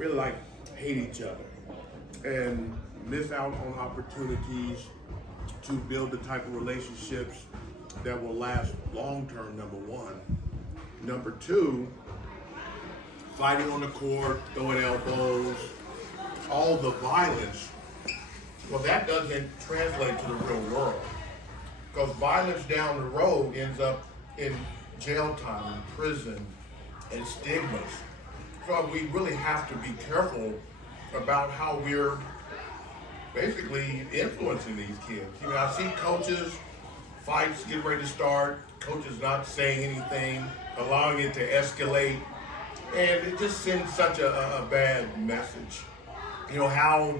really like hate each other and miss out on opportunities to build the type of relationships that will last long term, number one. Number two, fighting on the court, throwing elbows, all the violence. Well, that doesn't translate to the real world. Because violence down the road ends up in jail time, in prison, and stigmas. So we really have to be careful about how we're basically influencing these kids. I see coaches, fights get ready to start, coaches not saying anything, allowing it to escalate, and it just sends such a bad message. How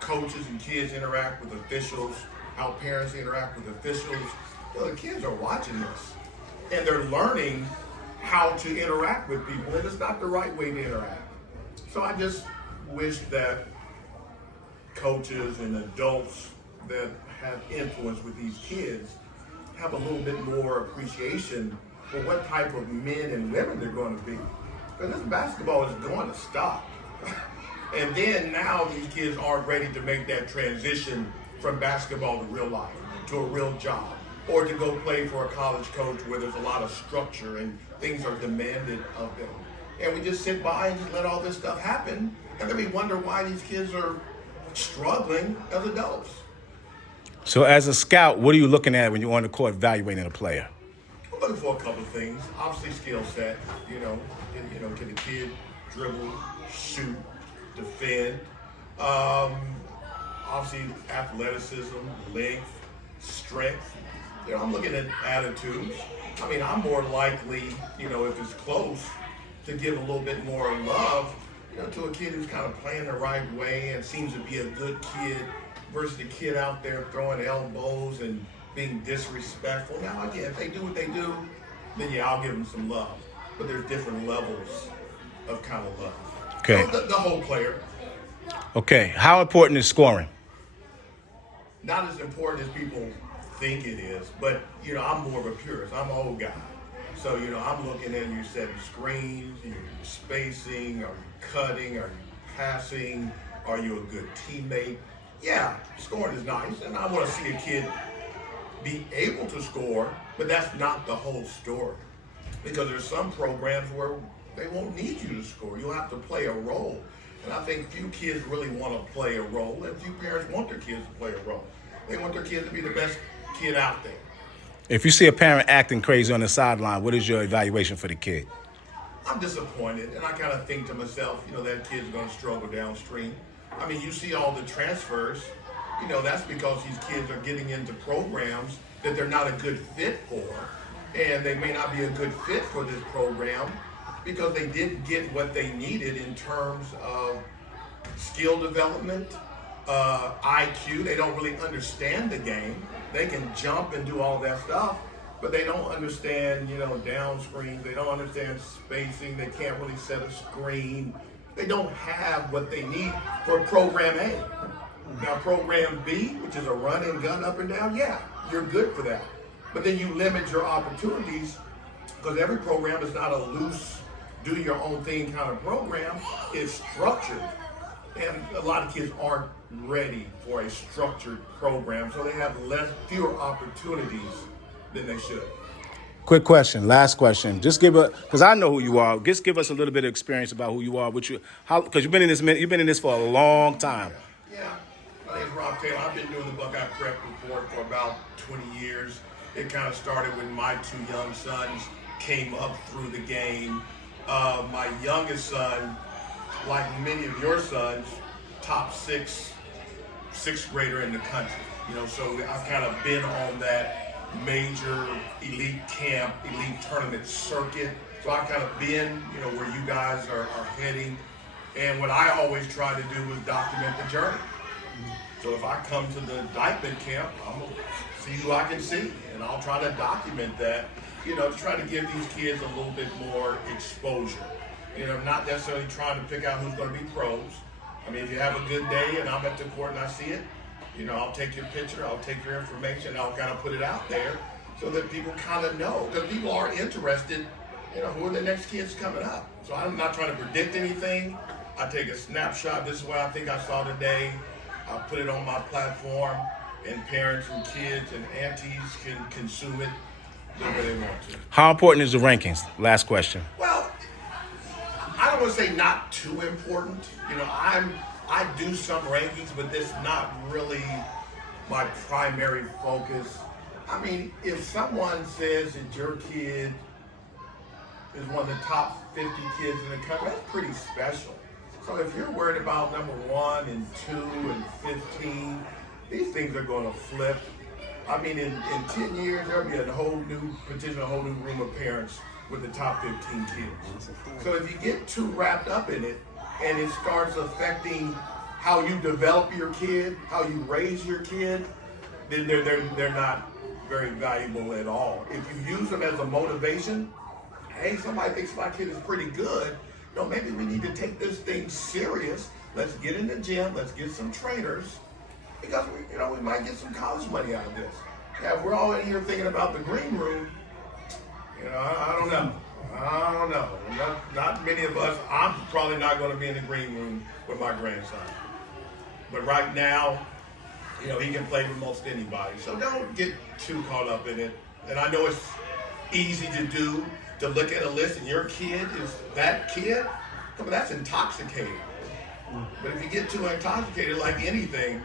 coaches and kids interact with officials, how parents interact with officials. The kids are watching this, and they're learning how to interact with people, and it's not the right way to interact. So I just wish that coaches and adults that have influence with these kids have a little bit more appreciation for what type of men and women they're going to be. Because this basketball is going to stop. And then now these kids aren't ready to make that transition from basketball to real life, to a real job, or to go play for a college coach where there's a lot of structure and things are demanded of them. And we just sit by and just let all this stuff happen, and then we wonder why these kids are struggling as adults. So as a scout, what are you looking at when you're on the court evaluating a player? I'm looking for a couple of things. Obviously skill set, can the kid dribble, shoot, defend? Obviously athleticism, length, strength. I'm looking at attitudes. I'm more likely, if it's close, to give a little bit more love, to a kid who's kind of playing the right way and seems to be a good kid versus the kid out there throwing elbows and being disrespectful. Now, again, if they do what they do, then yeah, I'll give them some love. But there's different levels of kind of love. Okay. So the whole player. Okay. How important is scoring? Not as important as people think it is, but I'm more of a purist. I'm an old guy. So, I'm looking at you setting screens, you're spacing, are you cutting, are you passing, are you a good teammate? Yeah, scoring is nice, and I want to see a kid be able to score, but that's not the whole story. Because there's some programs where they won't need you to score. You'll have to play a role. And I think few kids really want to play a role, and few parents want their kids to play a role. They want their kids to be the best kid out there. If you see a parent acting crazy on the sideline, what is your evaluation for the kid? I'm disappointed, and I kind of think to myself, that kid's going to struggle downstream. You see all the transfers, that's because these kids are getting into programs that they're not a good fit for, and they may not be a good fit for this program because they didn't get what they needed in terms of skill development, IQ. They don't really understand the game. They can jump and do all that stuff, but they don't understand, down screens. They don't understand spacing. They can't really set a screen. They don't have what they need for program A. Now, program B, which is a run and gun up and down, yeah, you're good for that. But then you limit your opportunities because every program is not a loose, do your own thing kind of program. It's structured. And a lot of kids aren't ready for a structured program, so they have fewer opportunities than they should. Quick question, last question. Just because I know who you are. Just give us a little bit of experience about who you are, because you've been in this for a long time. Yeah. My name's Rob Taylor. I've been doing the Buckeye Prep Report for about 20 years. It kind of started when my two young sons came up through the game. My youngest son, like many of your sons, top sixth grader in the country. So I've kind of been on that major elite camp, elite tournament circuit. So I've kind of been, where you guys are heading. And what I always try to do is document the journey. So if I come to the Dyckman camp, I'm going to see who I can see. And I'll try to document that, to try to give these kids a little bit more exposure. I'm not necessarily trying to pick out who's going to be pros. If you have a good day and I'm at the court and I see it, I'll take your picture, I'll take your information, I'll kind of put it out there so that people kind of know. Because people are interested, who are the next kids coming up. So I'm not trying to predict anything, I take a snapshot. This is what I think I saw today. I put it on my platform, and parents and kids and aunties can consume it the way they want to. How important is the rankings? Last question. Well, I don't want to say not too important. You know, I do some rankings, but that's not really my primary focus. I mean, if someone says that your kid is one of the top 50 kids in the country, that's pretty special. So if you're worried about number 1 and 2 and 15, these things are going to flip. I mean, in 10 years, there'll be a whole new room of parents with the top 15 kids. So if you get too wrapped up in it and it starts affecting how you develop your kid, how you raise your kid, then they're not very valuable at all. If you use them as a motivation, hey, somebody thinks my kid is pretty good. No, maybe we need to take this thing serious. Let's get in the gym. Let's get some trainers, because we might get some college money out of this. Yeah, if we're all in here thinking about the green room, I don't know. I don't know. Not many of us. I'm probably not going to be in the green room with my grandson. But right now, he can play with most anybody. So don't get too caught up in it. And I know it's easy to do, to look at a list and your kid is that kid. That's intoxicating. But if you get too intoxicated, like anything,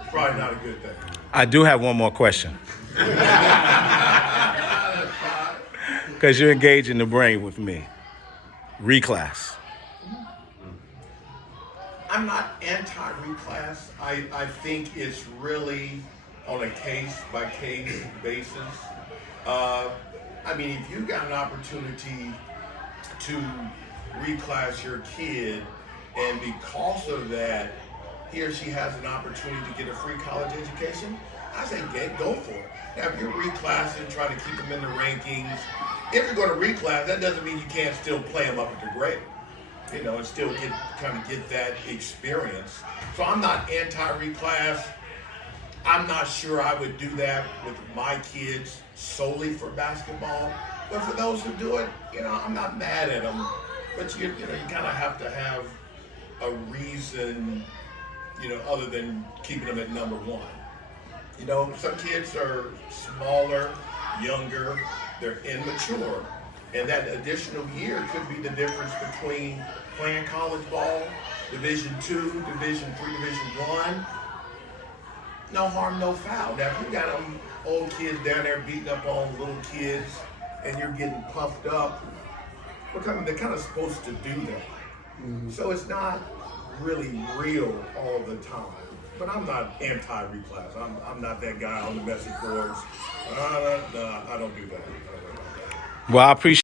it's probably not a good thing. I do have one more question. Because you're engaging the brain with me. Reclass. I'm not anti-reclass. I think it's really on a case-by-case basis. I mean, if you got an opportunity to reclass your kid, and because of that, he or she has an opportunity to get a free college education, I say go for it. Now, if you're reclassing, trying to keep them in the rankings, if you're going to reclass, that doesn't mean you can't still play them up at the grade. And still get that experience. So I'm not anti-reclass. I'm not sure I would do that with my kids solely for basketball. But for those who do it, I'm not mad at them. But you kind of have to have a reason, other than keeping them at number 1. Some kids are smaller, younger, they're immature. And that additional year could be the difference between playing college ball, Division II, Division III, Division I. No harm, no foul. Now, if you got them old kids down there beating up on little kids and you're getting puffed up, they're kind of supposed to do that. Mm-hmm. So it's not really real all the time. But I'm not anti-reclass. I'm not that guy on the message boards. No, I don't do that. Well, I appreciate